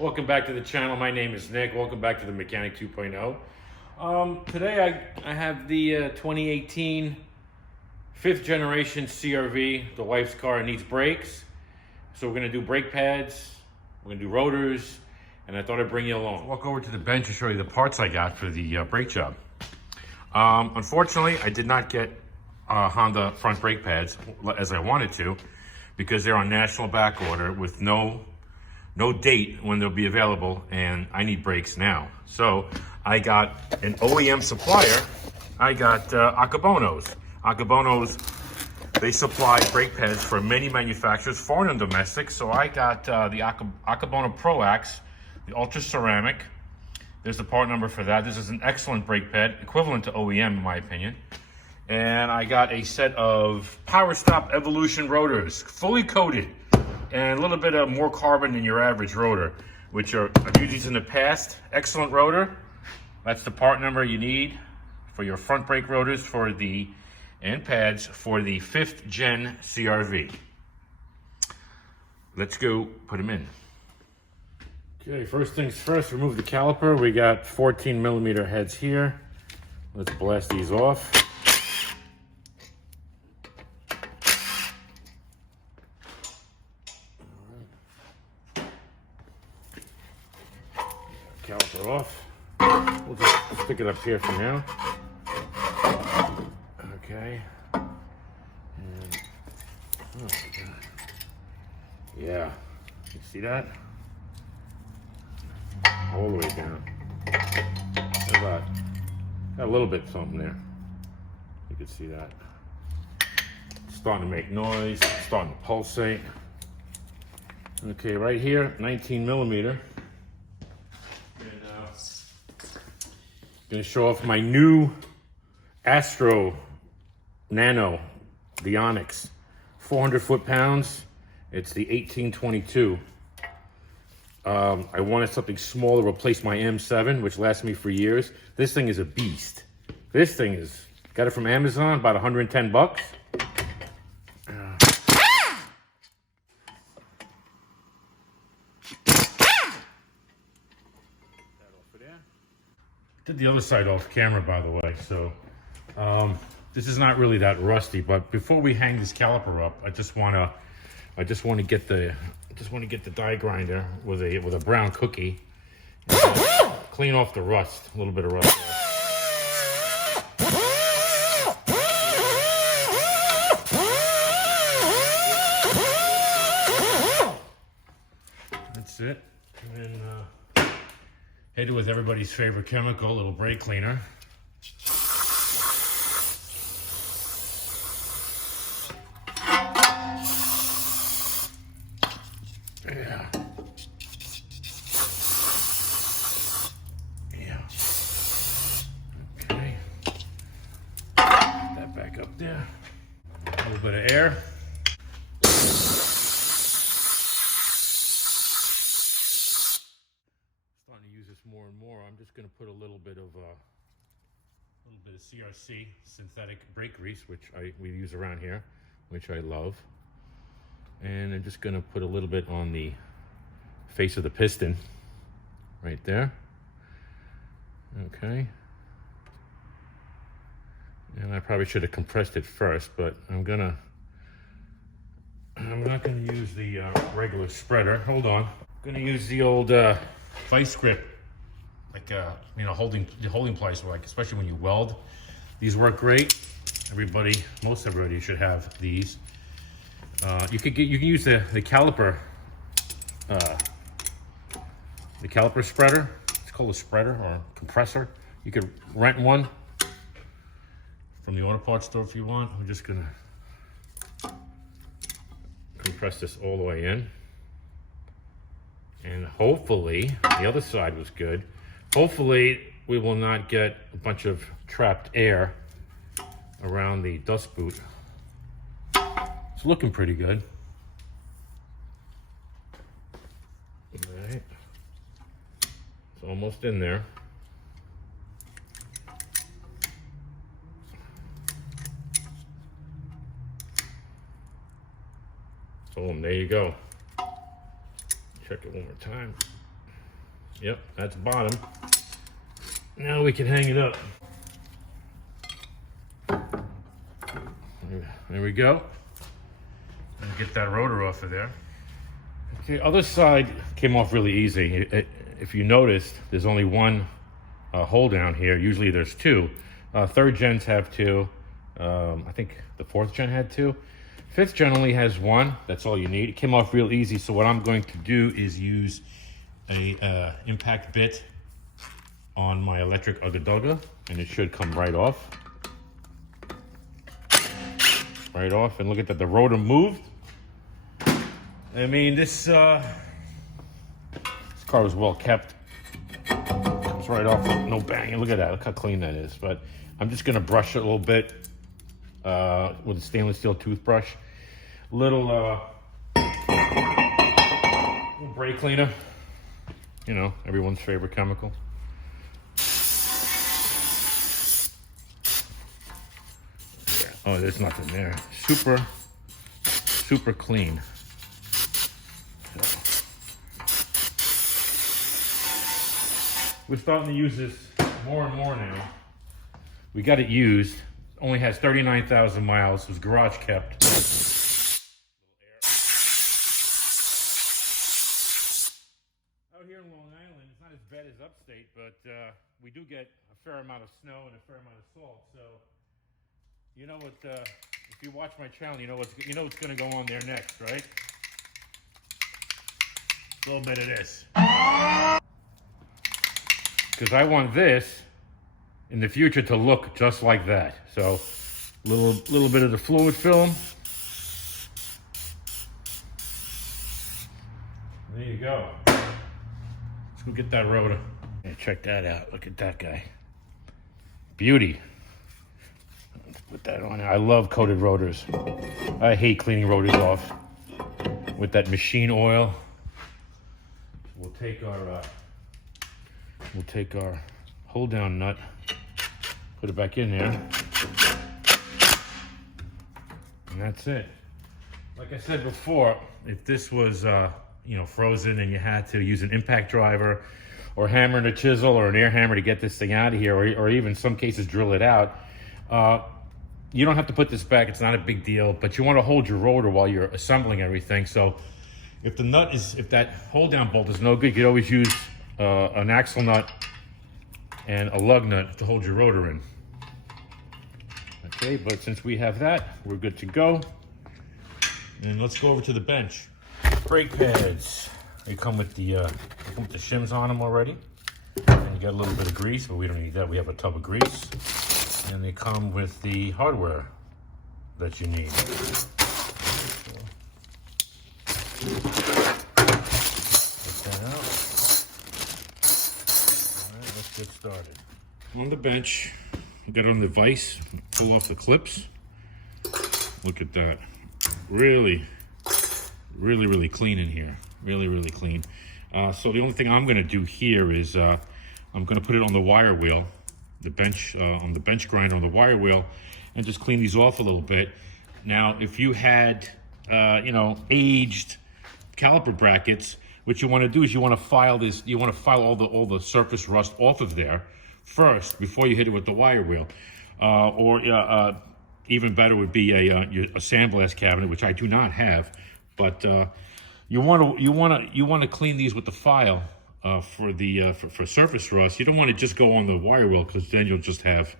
Welcome back to the channel. My name is Nick. Welcome back to the Mechanic 2.0. Today I have the 2018 5th generation CRV. The wife's car needs brakes. So we're going to do brake pads, we're going to do rotors, and I thought I'd bring you along. Walk over to the bench and show you the parts I got for the brake job. Unfortunately, I did not get Honda front brake pads as I wanted to because they're on national back order with no date when they'll be available, and I need brakes now. So I got an OEM supplier. I got Akabonos. Akabonos, they supply brake pads for many manufacturers, foreign and domestic. So I got the Akabono Pro Axe, the Ultra Ceramic. There's the part number for that. This is an excellent brake pad, equivalent to OEM in my opinion. And I got a set of Power Stop Evolution rotors, fully coated, and a little bit of more carbon than your average rotor, which I've used these in the past. Excellent rotor. That's the part number you need for your front brake rotors and pads for the 5th gen CRV. Let's go put them in. Okay, first things first, remove the caliper. We got 14 millimeter heads here. Let's blast these off. Caliper off. We'll just stick it up here for now. Okay. And, oh my God. Yeah. You see that? All the way down. Got a little bit something there. You can see that. It's starting to make noise. It's starting to pulsate. Okay, right here, 19 millimeter. Going to show off my new Astro Nano, the Onyx, 400 foot-pounds. It's the 1822. I wanted something small to replace my M7, which lasts me for years. This thing is a beast. This thing is, got it from Amazon, about 110 bucks. Did the other side off camera, by the way, so this is not really that rusty. But before we hang this caliper up, I just want to get the die grinder with a brown cookie, and clean off the rust, a little bit of rust. That's it. And hit it with everybody's favorite chemical, a little brake cleaner. Yeah. Yeah. Okay. Put that back up there. A little bit of air. Starting to use this more and more. I'm just going to put a little bit of CRC, synthetic brake grease, which we use around here, which I love. And I'm just going to put a little bit on the face of the piston, right there. Okay. And I probably should have compressed it first, but I'm not going to use the regular spreader. Hold on. I'm going to use the old vice grip, like holding place, like especially when you weld. These work great. Most everybody should have these. You can use the caliper, spreader. It's called a spreader or compressor. You could rent one from the auto parts store if you want. I'm just gonna compress this all the way in, and hopefully the other side was good. Hopefully we will not get a bunch of trapped air around the dust boot. It's looking pretty good. All right. It's almost in there. Boom, there you go. Check it one more time. Yep, that's bottom. Now we can hang it up. There we go. And get that rotor off of there. Okay, other side came off really easy. If you noticed, there's only one hole down here. Usually there's two. Third gens have two. I think the fourth gen had two. Fifth gen only has one. That's all you need. It came off real easy. So what I'm going to do is use a impact bit on my electric ugga-dugga, and it should come right off. Right off, and look at that, the rotor moved. I mean, this car was well kept. Comes right off, no banging. Look at that, look how clean that is. But I'm just gonna brush it a little bit with a stainless steel toothbrush. Little brake cleaner, you know, everyone's favorite chemical. Oh, there's nothing there. Super clean. So, we're starting to use this more and more now. We got it used. Only has 39,000 miles. It was garage kept. Out here in Long Island, it's not as bad as upstate, but we do get a fair amount of snow and a fair amount of salt. So, you know what? If you watch my channel, you know what's going to go on there next, right? A little bit of this, because I want this in the future to look just like that. So, little bit of the fluid film. There you go. Let's go get that rotor. Yeah, check that out. Look at that guy. Beauty. Put that on. I love coated rotors. I hate cleaning rotors off with that machine oil. We'll take our hold down nut, put it back in there, and that's it. Like I said before, if this was you know, frozen and you had to use an impact driver or hammer and a chisel or an air hammer to get this thing out of here, or even some cases drill it out, you don't have to put this back. It's not a big deal, but you want to hold your rotor while you're assembling everything. So if that hold down bolt is no good, you could always use an axle nut and a lug nut to hold your rotor in. Okay, but since we have that, we're good to go. And let's go over to the bench. Brake pads. They come with the shims on them already. And you got a little bit of grease, but we don't need that. We have a tub of grease. And they come with the hardware that you need. Get that out. All right, let's get started. On the bench, you got it on the vise, pull off the clips. Look at that. Really clean in here. Really clean. So the only thing I'm gonna do here is I'm gonna put it on the wire wheel, the bench, on the bench grinder on the wire wheel, and just clean these off a little bit. Now, if you had, you know, aged caliper brackets, what you want to do is you want to file this. You want to file all the surface rust off of there first before you hit it with the wire wheel. Or even better would be a sandblast cabinet, which I do not have. But you want to clean these with the file for surface rust. You don't want to just go on the wire wheel, because then you'll just have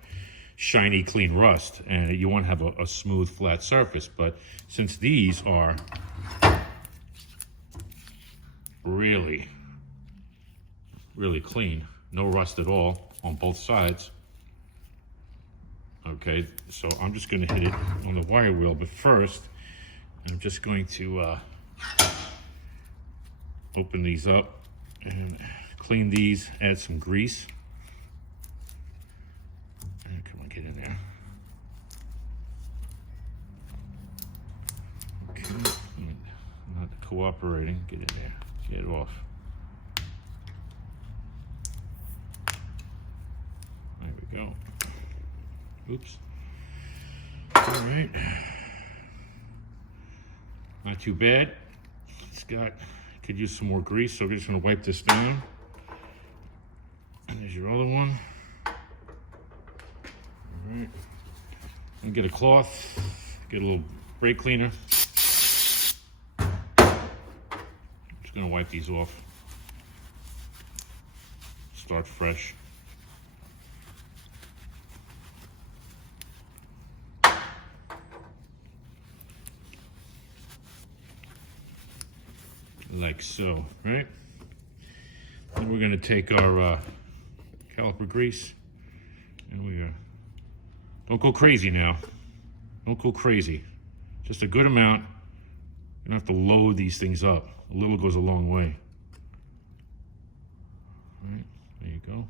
shiny, clean rust, and you want to have a smooth, flat surface. But since these are really clean, no rust at all on both sides. Okay, so I'm just going to hit it on the wire wheel, but first I'm just going to open these up and clean these, add some grease. And come on, get in there. Okay, not cooperating. Get in there. Get it off. There we go. Oops. All right. Not too bad. It's got, could use some more grease, so I'm just gonna wipe this down. Here's your other one. All right. And get a cloth, get a little brake cleaner. Just gonna wipe these off. Start fresh. Like so, right? Then we're gonna take our caliper grease, and we don't go crazy now. Don't go crazy. Just a good amount. You don't have to load these things up. A little goes a long way. All right, there you go.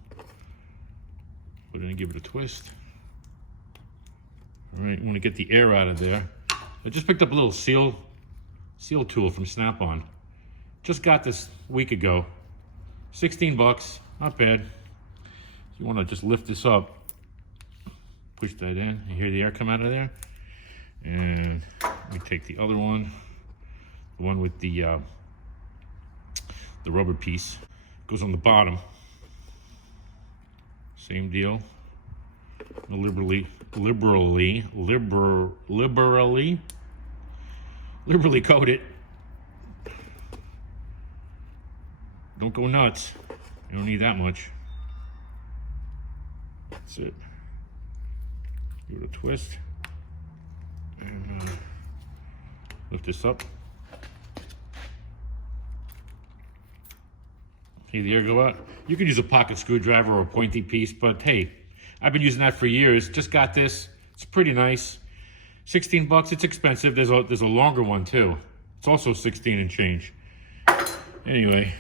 Put it in and give it a twist. All right, you want to get the air out of there. I just picked up a little seal tool from Snap-on. Just got this a week ago. 16 bucks, not bad. You want to just lift this up, push that in. You hear the air come out of there? And we take the other one, the one with the rubber piece. Goes on the bottom. Same deal. Liberally coat it. Don't go nuts. You don't need that much. That's it. Give it a twist. And lift this up. See the air go out? You can use a pocket screwdriver or a pointy piece, but hey, I've been using that for years. Just got this. It's pretty nice. 16 bucks, it's expensive. There's a longer one too. It's also 16 and change. Anyway,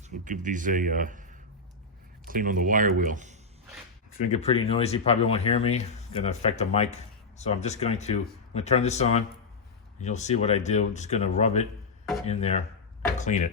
so we'll give these a clean on the wire wheel. It's gonna get pretty noisy, probably won't hear me. Gonna affect the mic. So I'm just going to turn this on, and you'll see what I do. I'm just gonna rub it in there and clean it.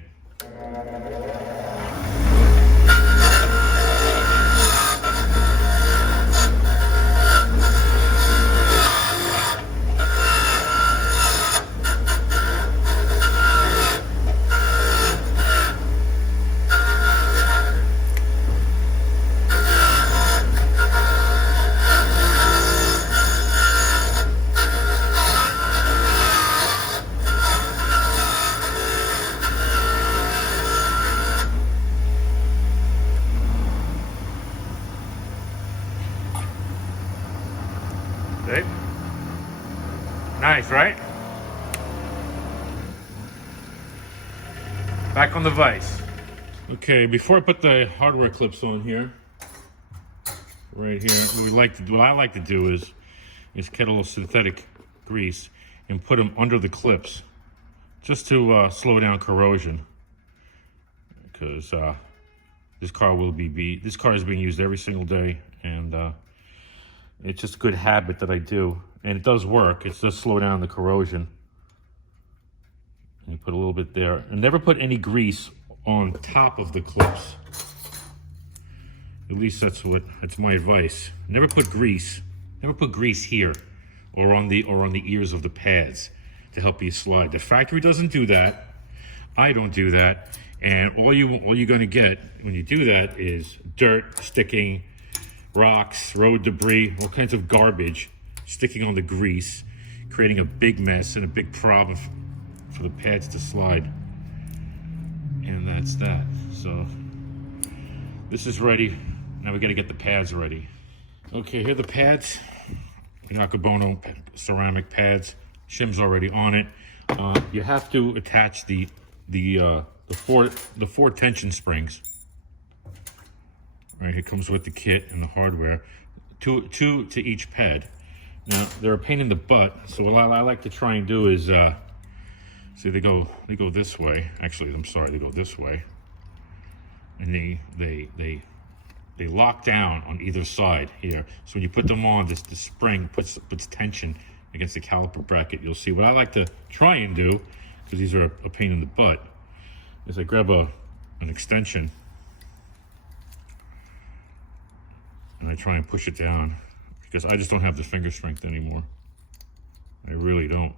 Okay. Nice, right? Back on the vise. Okay, before I put the hardware clips on here, right here, what I like to do is get a little synthetic grease and put them under the clips, just to slow down corrosion. Because this car is being used every single day, and it's just a good habit that I do, and it does work. It does slow down the corrosion. And you put a little bit there, and never put any grease on top of the clips. At least that's my advice. Never put grease here, or on the ears of the pads to help you slide. The factory doesn't do that. I don't do that, and all you're going to get when you do that is dirt sticking, rocks, road debris, all kinds of garbage sticking on the grease, creating a big mess and a big problem for the pads to slide. And that's that. So this is ready. Now we got to get the pads ready. Okay, here are the pads. Nakabono ceramic pads. Shim's already on it. You have to attach the four tension springs. Right, it comes with the kit and the hardware, two to each pad. Now they're a pain in the butt, so what I like to try and do is, see, they go this way. Actually, I'm sorry, they go this way, and they lock down on either side here. So when you put them on, the spring puts tension against the caliper bracket. You'll see what I like to try and do, because these are a pain in the butt, is I grab an extension. And I try and push it down, because I just don't have the finger strength anymore. I really don't.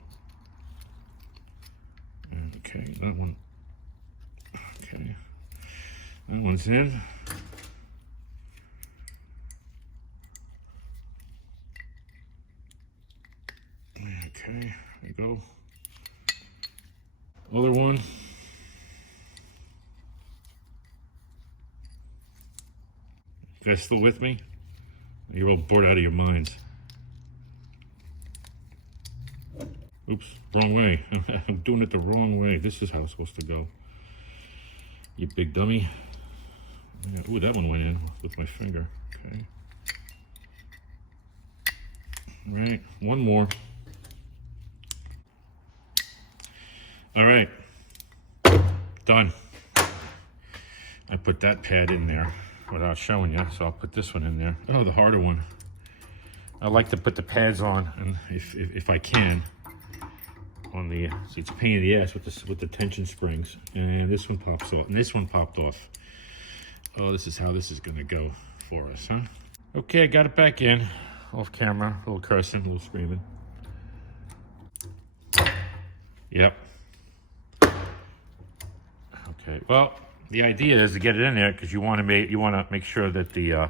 Okay, that one. Okay. That one's in. Okay, there you go. Other one. You guys still with me? You're all bored out of your minds. Oops, wrong way. I'm doing it the wrong way. This is how it's supposed to go. You big dummy. Ooh, that one went in with my finger. Okay. All right, one more. All right, done. I put that pad in there without showing you, so I'll put this one in there. Oh, the harder one. I like to put the pads on, and if I can, on the, see, it's a pain in the ass with the tension springs, and this one pops off, and this one popped off. Oh, this is how this is gonna go for us, huh? Okay, I got it back in, off camera, a little cursing, a little screaming. Yep. Okay, well, the idea is to get it in there because you want to make sure that the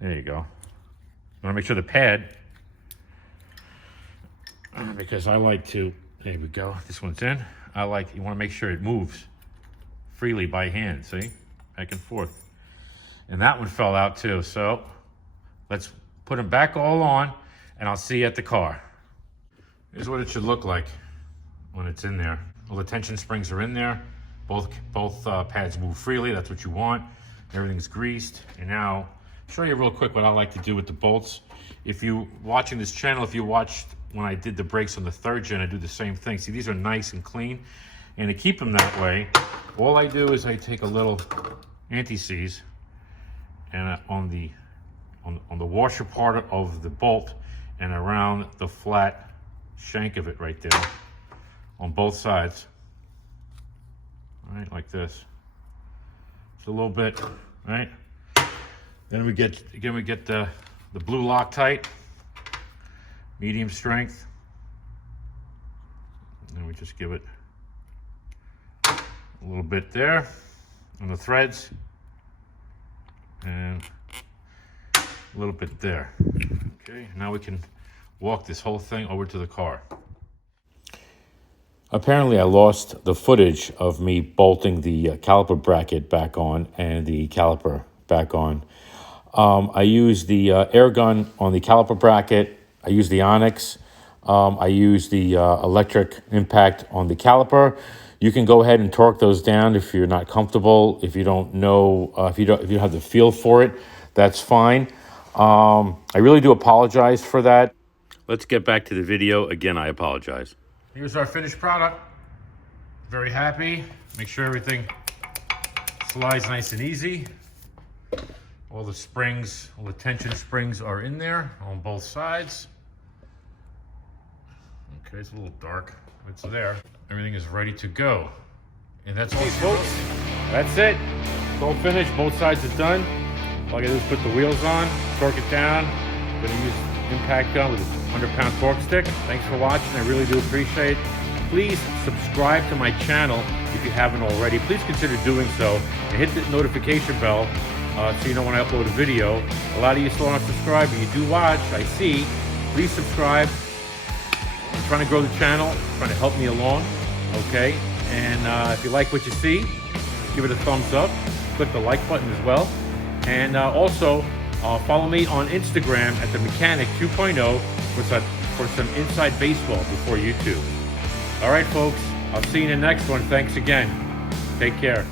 there you go. You want to make sure the pad, because I like to, there we go, this one's in. You want to make sure it moves freely by hand, see? Back and forth. And that one fell out too, so let's put them back all on and I'll see you at the car. Here's what it should look like when it's in there. All the tension springs are in there. Both pads move freely, that's what you want. Everything's greased. And now, show you real quick what I like to do with the bolts. If you watching this channel, if you watched when I did the brakes on the 3rd gen, I do the same thing. See, these are nice and clean. And to keep them that way, all I do is I take a little anti-seize and on the washer part of the bolt and around the flat shank of it right there on both sides. All right, like this. Just a little bit, right? Then we get the blue Loctite, medium strength. And we just give it a little bit there on the threads and a little bit there. Okay, now we can walk this whole thing over to the car. Apparently I lost the footage of me bolting the caliper bracket back on and the caliper back on. I used the air gun on the caliper bracket. I used the Onyx. I used the electric impact on the caliper. You can go ahead and torque those down if you're not comfortable. If you don't know, if you don't have the feel for it, that's fine. I really do apologize for that. Let's get back to the video. Again, I apologize. Here's our finished product. Very happy. Make sure everything slides nice and easy. All the springs, all the tension springs are in there on both sides. Okay, it's a little dark. It's there. Everything is ready to go. And that's all, folks. That's it. It's all finished. Both sides are done. All I gotta do is put the wheels on, torque it down. I'm gonna use impact gun with a 100-pound torque stick. Thanks for watching. I really do appreciate it. Please subscribe to my channel if you haven't already. Please consider doing so and hit the notification bell so you know when I upload a video. A lot of you still aren't subscribed, but you do watch. I see. Please subscribe. I'm trying to grow the channel, trying to help me along. Okay, and if you like what you see, give it a thumbs up. Click the like button as well, and also. Follow me on Instagram at the Mechanic 2.0 for some inside baseball before YouTube. All right, folks. I'll see you in the next one. Thanks again. Take care.